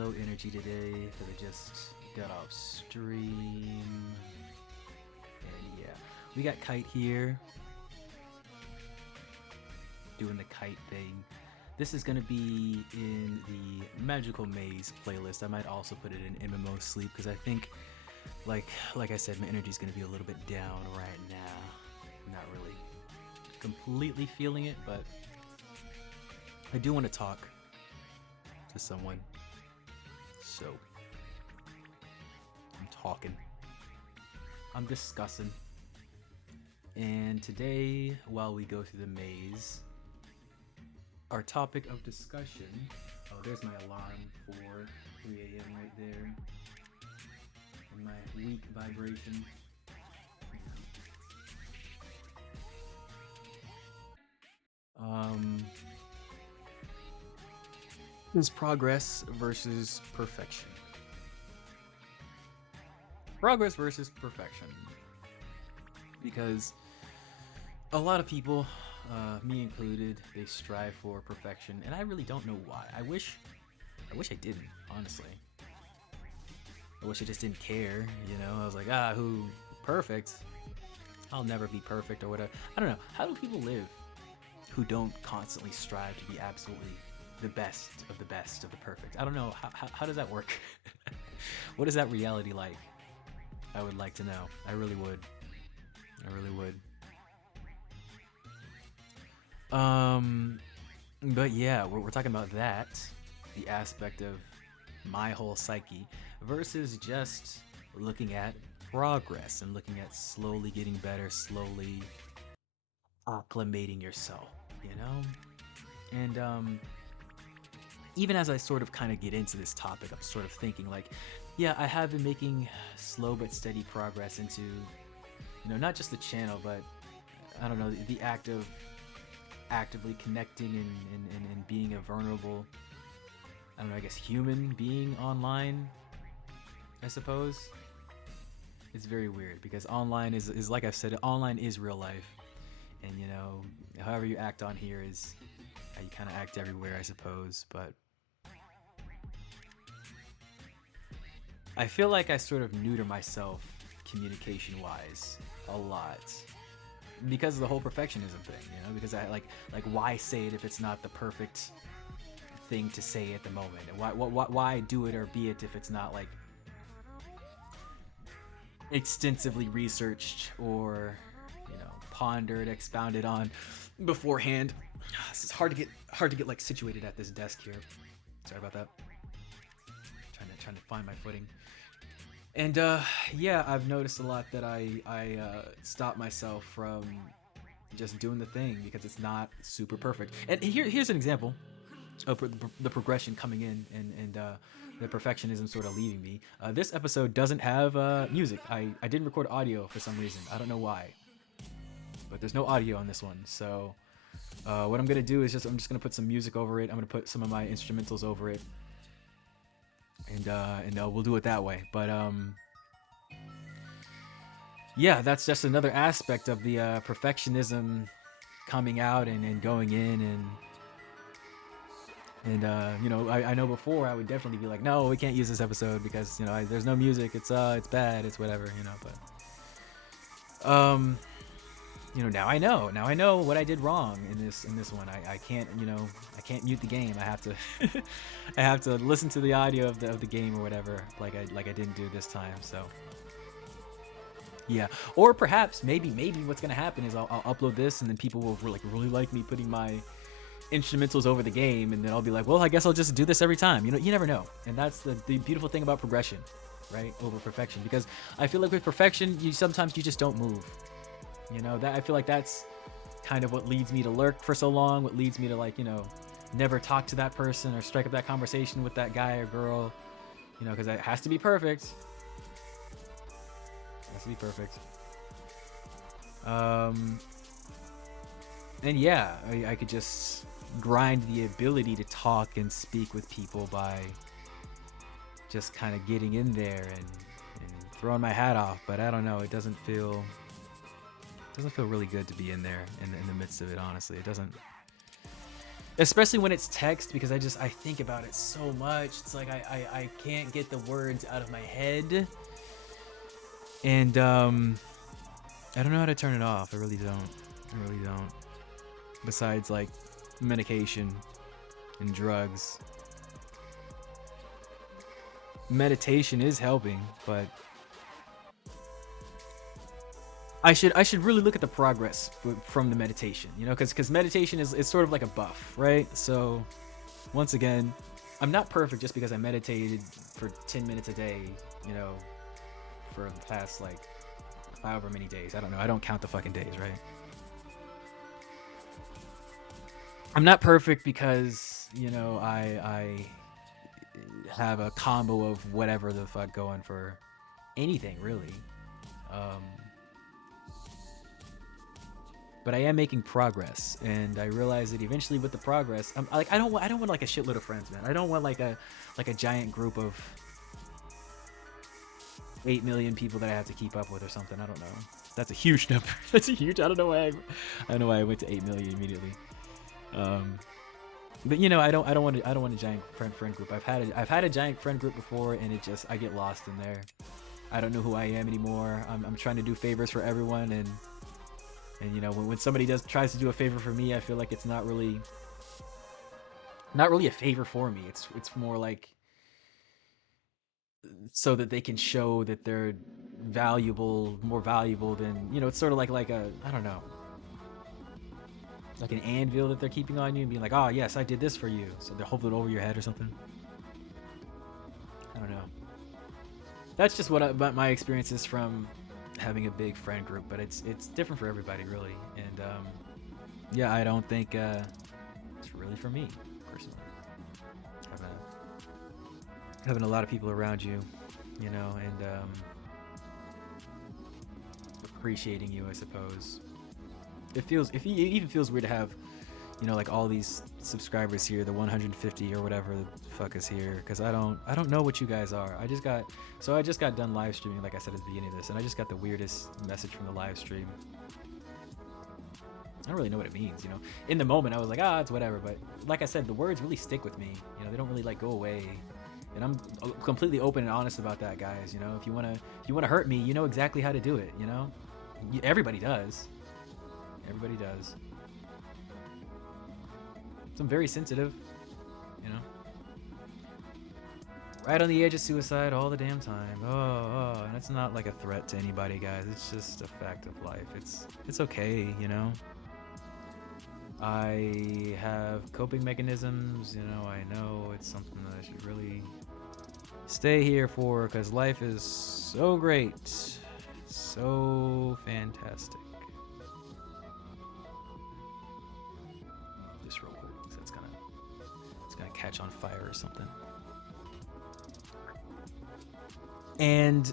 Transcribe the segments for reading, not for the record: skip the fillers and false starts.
low energy today because I just got off stream. And yeah, we got Kite here doing the kite thing. This is gonna be in the Magical Maze playlist. I might also put it in MMO Sleep because I think, like I said, my energy's gonna be a little bit down right now. I'm not really completely feeling it, but I do want to talk to someone. So I'm talking. I'm discussing. And today, while we go through the maze, our topic of discussion. Oh, there's my alarm for 3 a.m. right there. And my weak vibration. Is progress versus perfection. Progress versus perfection. Because a lot of people, me included, they strive for perfection, and I really don't know why. I wish I didn't, honestly. I wish I just didn't care, you know? I was like, who perfect? I'll never be perfect or whatever. I don't know. How do people live who don't constantly strive to be absolutely the best of the perfect? I don't know. How does that work? What is that reality like? I would like to know. I really would. But yeah, we're talking about that, the aspect of my whole psyche versus just looking at progress and looking at slowly getting better, slowly acclimating yourself, you know? And even as I sort of kind of get into this topic, I'm sort of thinking like, yeah, I have been making slow but steady progress into, you know, not just the channel, but I don't know, the act of actively connecting and being a vulnerable, I don't know, I guess human being online, I suppose. It's very weird because online is like I've said, online is real life. And you know, however you act on here is how you kind of act everywhere, I suppose. But I feel like I sort of neuter myself communication-wise a lot because of the whole perfectionism thing, you know. Because I like why say it if it's not the perfect thing to say at the moment? And why do it or be it if it's not like extensively researched or, you know, pondered, expounded on beforehand. This is hard to get like situated at this desk here. Sorry about that. Trying to find my footing. And yeah, I've noticed a lot that I stop myself from just doing the thing because it's not super perfect. And here's an example of the progression coming in and the perfectionism sort of leaving me. This episode doesn't have music. I didn't record audio for some reason. I don't know why, but there's no audio on this one. So what I'm gonna do is I'm just gonna put some music over it. I'm gonna put some of my instrumentals over it, and we'll do it that way. But yeah, that's just another aspect of the perfectionism coming out and going in and you know, I know before I would definitely be like, no, we can't use this episode because, you know, there's no music, it's bad, it's whatever, you know. But you know, now I know what I did wrong in this one. I can't, you know, I can't mute the game. I have to I have to listen to the audio of the game or whatever, like I didn't do this time. So yeah, or perhaps maybe what's gonna happen is I'll upload this and then people will really like me putting my instrumentals over the game, and then I'll be like, well, I guess I'll just do this every time. You know, you never know. And that's the beautiful thing about progression, right, over perfection. Because I feel like with perfection, sometimes you just don't move, you know. That I feel like that's kind of what leads me to lurk for so long, what leads me to, like, you know, never talk to that person or strike up that conversation with that guy or girl, you know, because it has to be perfect. It has to be perfect. And yeah, I could just grind the ability to talk and speak with people by just kind of getting in there and throwing my hat off. But I don't know, it doesn't feel really good to be in there in the midst of it. Honestly, it especially when it's text, because I think about it so much. It's like I can't get the words out of my head, and I don't know how to turn it off. I really don't. I really don't. Besides like medication and drugs. Meditation is helping, but I should really look at the progress from the meditation, you know, because meditation is sort of like a buff, right? So once again, I'm not perfect just because I meditated for 10 minutes a day, you know, for the past like however many days. I don't know. I don't count the fucking days, right? I'm not perfect because, you know, I have a combo of whatever the fuck going for anything really. Um, but I am making progress, and I realize that eventually with the progress, I'm like, I don't want like a shitload of friends, man. I don't want like a giant group of 8 million people that I have to keep up with or something. I don't know. That's a huge number. That's a huge. I don't know why I went to 8 million immediately. But you know, I don't want a giant friend group. I've had a giant friend group before, and I get lost in there. I don't know who I am anymore. I'm trying to do favors for everyone, and you know, when somebody tries to do a favor for me, I feel like it's not really a favor for me. It's more like so that they can show that they're more valuable than, you know, it's sort of like a, I don't know, like an anvil that they're keeping on you and being like, oh yes, I did this for you, so they're holding it over your head or something. I don't know. That's just what my experience is from having a big friend group, but it's different for everybody really, and yeah, I don't think it's really for me personally. Having a lot of people around you, you know, and appreciating you, I suppose. It even feels weird to have, you know, like all these subscribers here, the 150 or whatever the fuck is here, because I don't know what you guys are. I just got done live streaming, like I said at the beginning of this, and I just got the weirdest message from the live stream. I don't really know what it means, you know. In the moment, I was like, it's whatever, but like I said, the words really stick with me. You know, they don't really like go away. And I'm completely open and honest about that, guys. You know, if you wanna hurt me, you know exactly how to do it. You know, everybody does. Everybody does. So I'm very sensitive. You know, right on the edge of suicide all the damn time. Oh, and it's not like a threat to anybody, guys. It's just a fact of life. It's okay. You know. I have coping mechanisms, you know, I know it's something that I should really stay here for, because life is so great, so fantastic. Just real quick, so it's gonna catch on fire or something. And,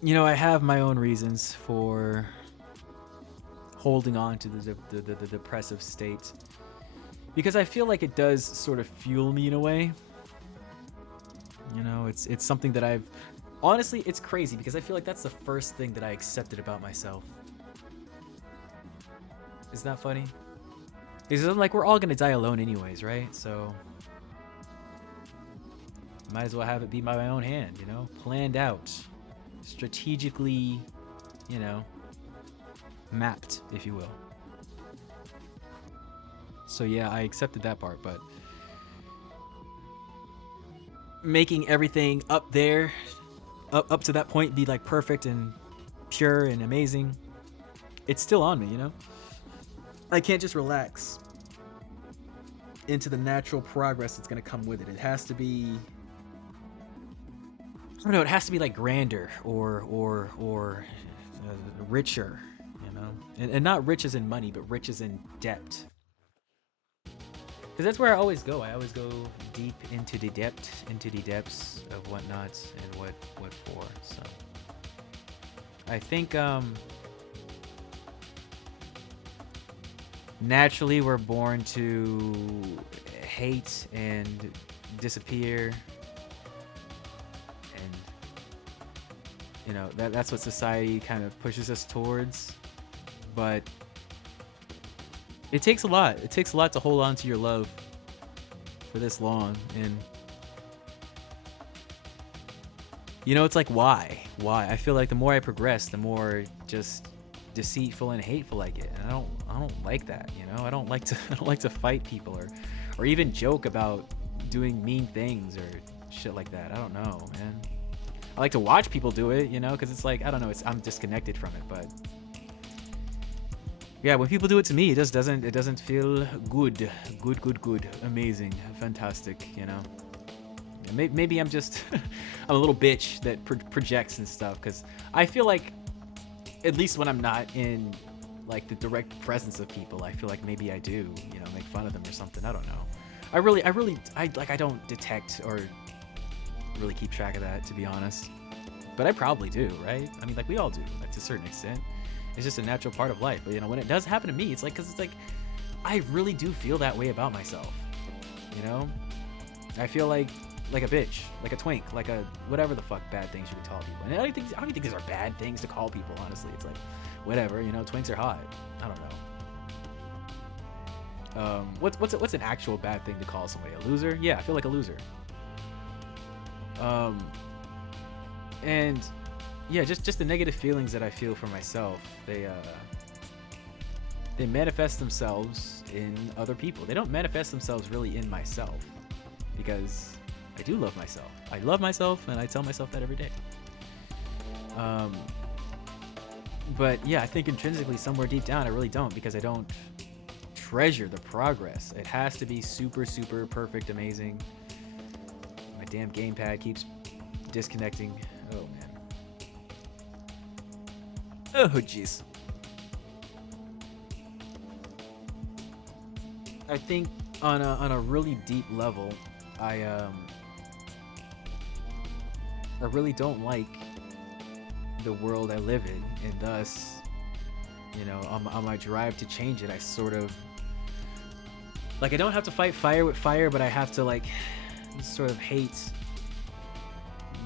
you know, I have my own reasons for holding on to the depressive state, because I feel like it does sort of fuel me in a way. You know, it's something that I've honestly, it's crazy because I feel like that's the first thing that I accepted about myself. Is that funny? Because I'm like, we're all gonna die alone anyways, right? So might as well have it be by my own hand, you know, planned out, strategically, you know, mapped, if you will. So yeah, I accepted that part, but making everything up there, up to that point, be like perfect and pure and amazing, it's still on me, you know? I can't just relax into the natural progress that's gonna come with it. It has to be, I don't know, it has to be like grander or richer, you know? And not rich as in money, but rich as in depth. Because that's where I always go. I always go deep into the depths of whatnot and what for. So I think naturally we're born to hate and disappear, and you know that's what society kind of pushes us towards. But It takes a lot. It takes a lot to hold on to your love for this long. And, you know, it's like, why? Why? I feel like the more I progress, the more just deceitful and hateful I get. And I don't like that, you know? I don't like to I don't like to fight people or even joke about doing mean things or shit like that. I don't know, man. I like to watch people do it, you know, because it's like, I don't know, I'm disconnected from it, but yeah, when people do it to me, it doesn't feel good, good, amazing, fantastic, you know. Maybe I'm just I'm a little bitch that projects and stuff, because I feel like, at least when I'm not in like the direct presence of people, I feel like maybe I do, you know, make fun of them or something. I don't know. I don't detect or really keep track of that, to be honest. But I probably do, right? I mean, like, we all do, like, to a certain extent. It's just a natural part of life. But, you know, when it does happen to me, it's like, because it's like, I really do feel that way about myself. You know? I feel like a bitch, like a twink, like a whatever the fuck bad things you could call people. And I don't even think these are bad things to call people, honestly. It's like, whatever, you know, twinks are hot. I don't know. What's an actual bad thing to call somebody? A loser? Yeah, I feel like a loser. And yeah, just the negative feelings that I feel for myself, they manifest themselves in other people. They don't manifest themselves really in myself, because I do love myself. I love myself, and I tell myself that every day. But yeah, I think intrinsically, somewhere deep down, I really don't, because I don't treasure the progress. It has to be super, super perfect, amazing. My damn gamepad keeps disconnecting. Oh man. Oh jeez. I think on a really deep level, I really don't like the world I live in, and thus, you know, on my drive to change it, I sort of, like, I don't have to fight fire with fire, but I have to, like, sort of hate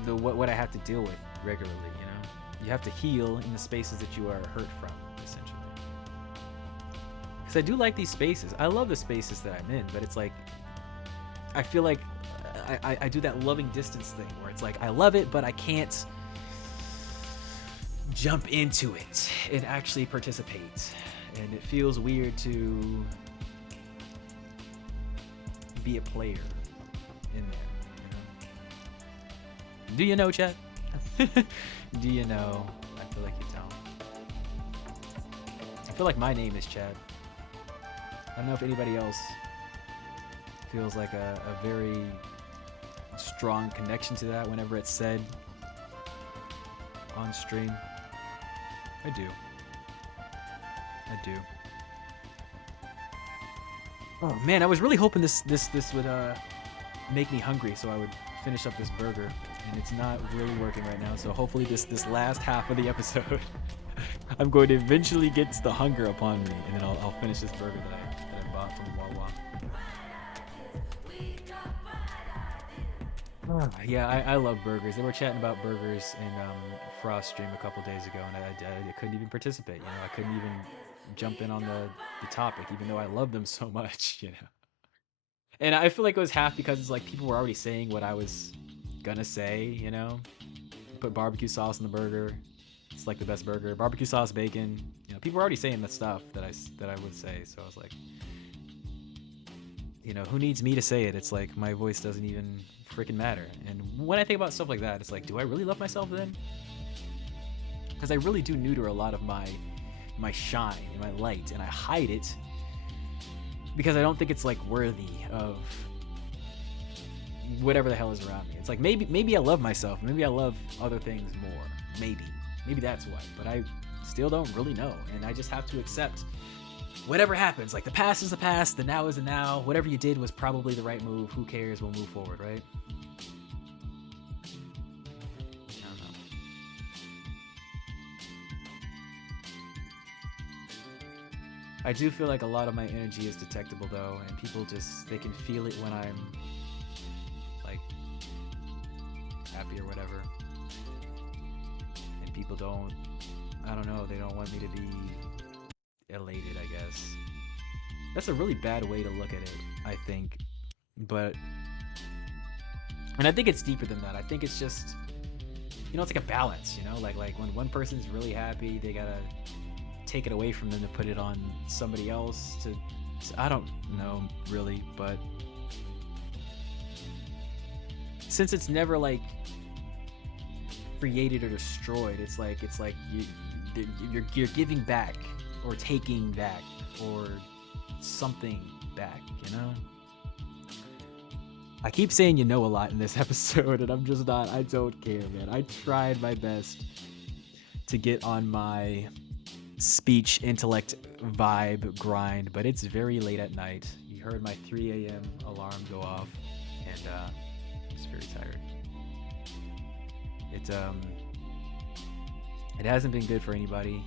what I have to deal with regularly, you know? You have to heal in the spaces that you are hurt from, essentially. Because I do like these spaces. I love the spaces that I'm in, but it's like, I feel like I do that loving distance thing where it's like, I love it, but I can't jump into it and actually participate. And it feels weird to be a player in there, you know? Do you know, chat? Do you know? I feel like you don't. I feel like my name is Chad. I don't know if anybody else feels like a very strong connection to that whenever it's said on stream. I do. I do. Oh man, I was really hoping this would make me hungry so I would finish up this burger, and it's not really working right now. So hopefully this last half of the episode, I'm going to eventually get the hunger upon me, and then I'll finish this burger that I bought from Wawa. Yeah, I love burgers. They were chatting about burgers in Frost stream a couple days ago, and I couldn't even participate. You know, I couldn't even jump in on the topic, even though I love them so much. You know, and I feel like it was half because it's like people were already saying what I was gonna say. You know, put barbecue sauce in the burger. It's like the best burger. Barbecue sauce, bacon. You know, people were already saying the stuff that I would say. So I was like, you know, who needs me to say it? It's like my voice doesn't even freaking matter. And when I think about stuff like that, it's like, do I really love myself then? Because I really do neuter a lot of my shine and my light, and I hide it because I don't think it's like worthy of whatever the hell is around me. It's like maybe I love myself, maybe I love other things more, maybe that's why, but I still don't really know, and I just have to accept whatever happens. Like, the past is the past, the now is the now. Whatever you did was probably the right move. Who cares? We'll move forward, right? I don't know. I do feel like a lot of my energy is detectable though, and people they can feel it when I'm like happy or whatever. And people don't, I don't know, they don't want me to be elated, I guess. That's a really bad way to look at it, I think. But and I think it's deeper than that. I think it's just, it's like a balance, like when one person's really happy, they gotta take it away from them to put it on somebody else I don't know really, but since it's never like created or destroyed, it's like you're giving back or taking back or something back, I keep saying a lot in this episode, and I'm just not. I don't care, man. I tried my best to get on my speech intellect vibe grind, but it's very late at night. You heard my 3 a.m. alarm go off, and I'm just very tired. It hasn't been good for anybody,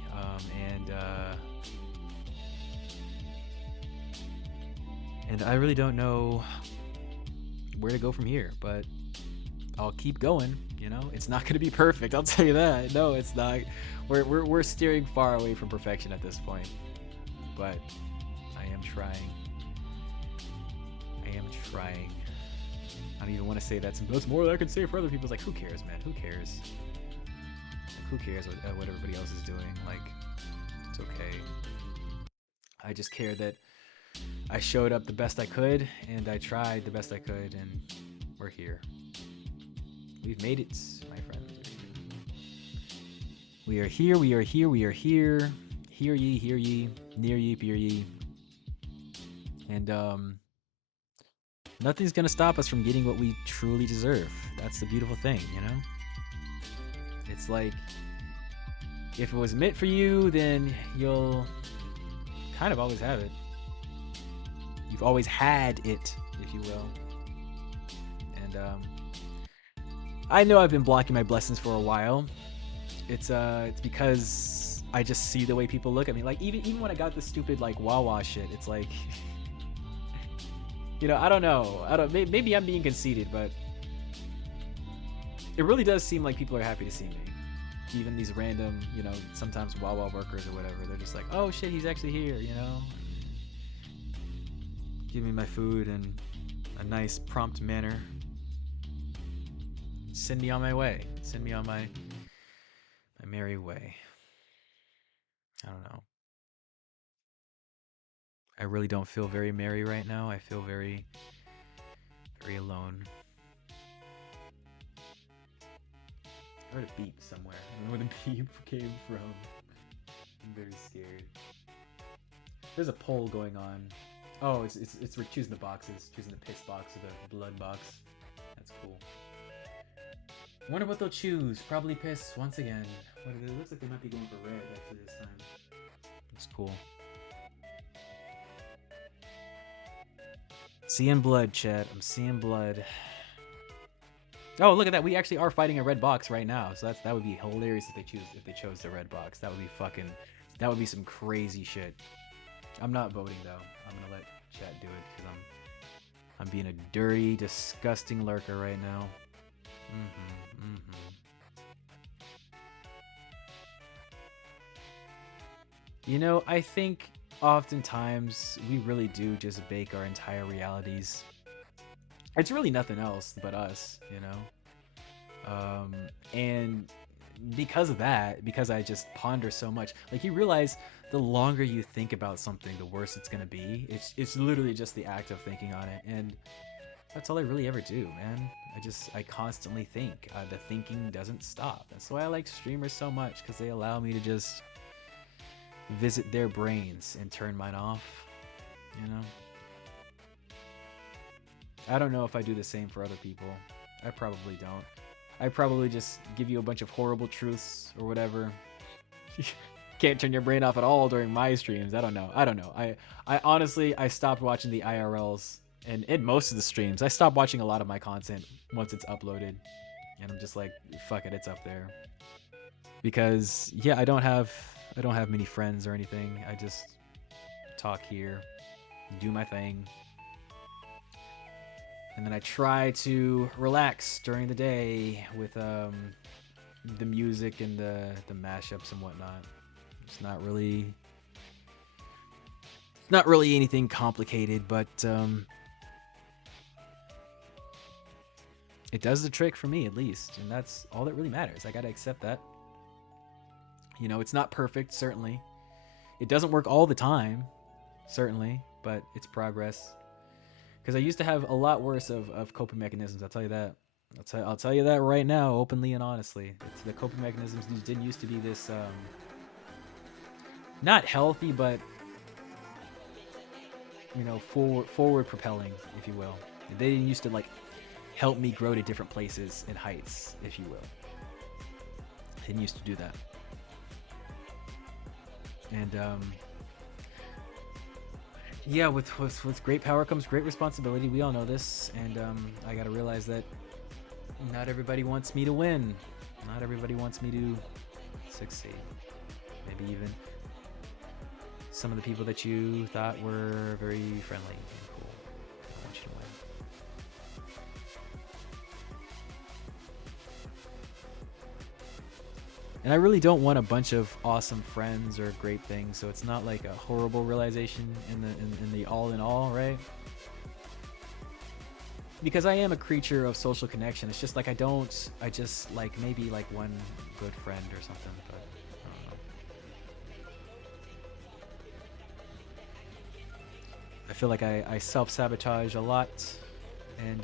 and I really don't know where to go from here, but I'll keep going. It's not going to be perfect, I'll tell you that. No, it's not. We're steering far away from perfection at this point, but I am trying. I don't even want to say that's more than I can say for other people. It's like, who cares, man? Who cares? Like, who cares what everybody else is doing? Like, it's okay. I just care that I showed up the best I could, and I tried the best I could, and we're here. We've made it, my friends. We are here, we are here, we are here. Hear ye, near ye, peer ye. And nothing's gonna stop us from getting what we truly deserve. That's the beautiful thing, It's like, if it was meant for you, then you'll kind of always have it. You've always had it, if you will. And I know I've been blocking my blessings for a while. It's because I just see the way people look at me. Like even when I got this stupid like Wawa shit, it's like, I don't know. Maybe I'm being conceited, but it really does seem like people are happy to see me. Even these random, sometimes Wawa workers or whatever, they're just like, oh shit, he's actually here, Give me my food in a nice, prompt manner. Send me on my way. Send me on my merry way. I don't know. I really don't feel very merry right now. I feel very, very alone. I heard a beep somewhere. I don't know where the beep came from. I'm very scared. There's a poll going on. Oh, it's we're choosing the boxes. Choosing the piss box or the blood box. That's cool. I wonder what they'll choose. Probably piss once again. It looks like they might be going for red actually this time. That's cool. Seeing blood, chat. I'm seeing blood. Oh, look at that. We actually are fighting a red box right now. So that would be hilarious if they chose the red box. That would be some crazy shit. I'm not voting though. I'm gonna let chat do it because I'm being a dirty, disgusting lurker right now. I think oftentimes we really do just bake our entire realities. It's really nothing else but us, and because of that, because I just ponder so much, like you realize the longer you think about something, the worse it's gonna be. It's literally just the act of thinking on it, and that's all I really ever do, man. I constantly think. The thinking doesn't stop. That's why I like streamers so much, because they allow me to just visit their brains and turn mine off, I don't know if I do the same for other people. I probably don't. I probably just give you a bunch of horrible truths or whatever. Can't turn your brain off at all during my streams. I don't know. I honestly, I stopped watching the IRLs and in most of the streams. I stopped watching a lot of my content once it's uploaded. And I'm just like, fuck it, it's up there. Because yeah, I don't have many friends or anything. I just talk here, do my thing. And then I try to relax during the day with the music and the mashups and whatnot. It's not really Not really anything complicated, but it does the trick for me, at least, and that's all that really matters. I gotta accept that. You know, it's not perfect, certainly. It doesn't work all the time, certainly, but it's progress. Because I used to have a lot worse of coping mechanisms. I'll tell you that. I'll tell you that right now, openly and honestly. The coping mechanisms didn't used to be this, not healthy, but you know, forward propelling, if you will. They didn't used to like help me grow to different places and heights, if you will. They didn't used to do that. And yeah, with great power comes great responsibility. We all know this, and I gotta realize that not everybody wants me to win. Not everybody wants me to succeed. Maybe even some of the people that you thought were very friendly and cool. I want you to win. And I really don't want a bunch of awesome friends or great things, so it's not like a horrible realization in the all in all, right? Because I am a creature of social connection. It's just like I just like maybe like one good friend or something, but I don't know. I feel like I self-sabotage a lot, and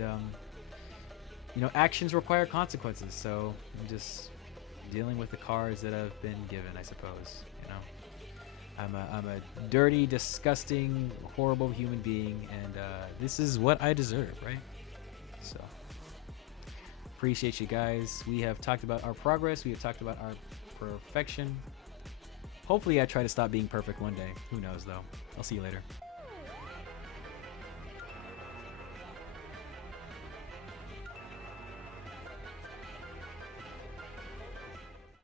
you know, actions require consequences, so I'm just dealing with the cards that I've been given, I suppose. You know, I'm a dirty, disgusting, horrible human being, and this is what I deserve, right? So appreciate you guys. We have talked about our progress. We have talked about our perfection. Hopefully I try to stop being perfect one day. Who knows, though. I'll see you later.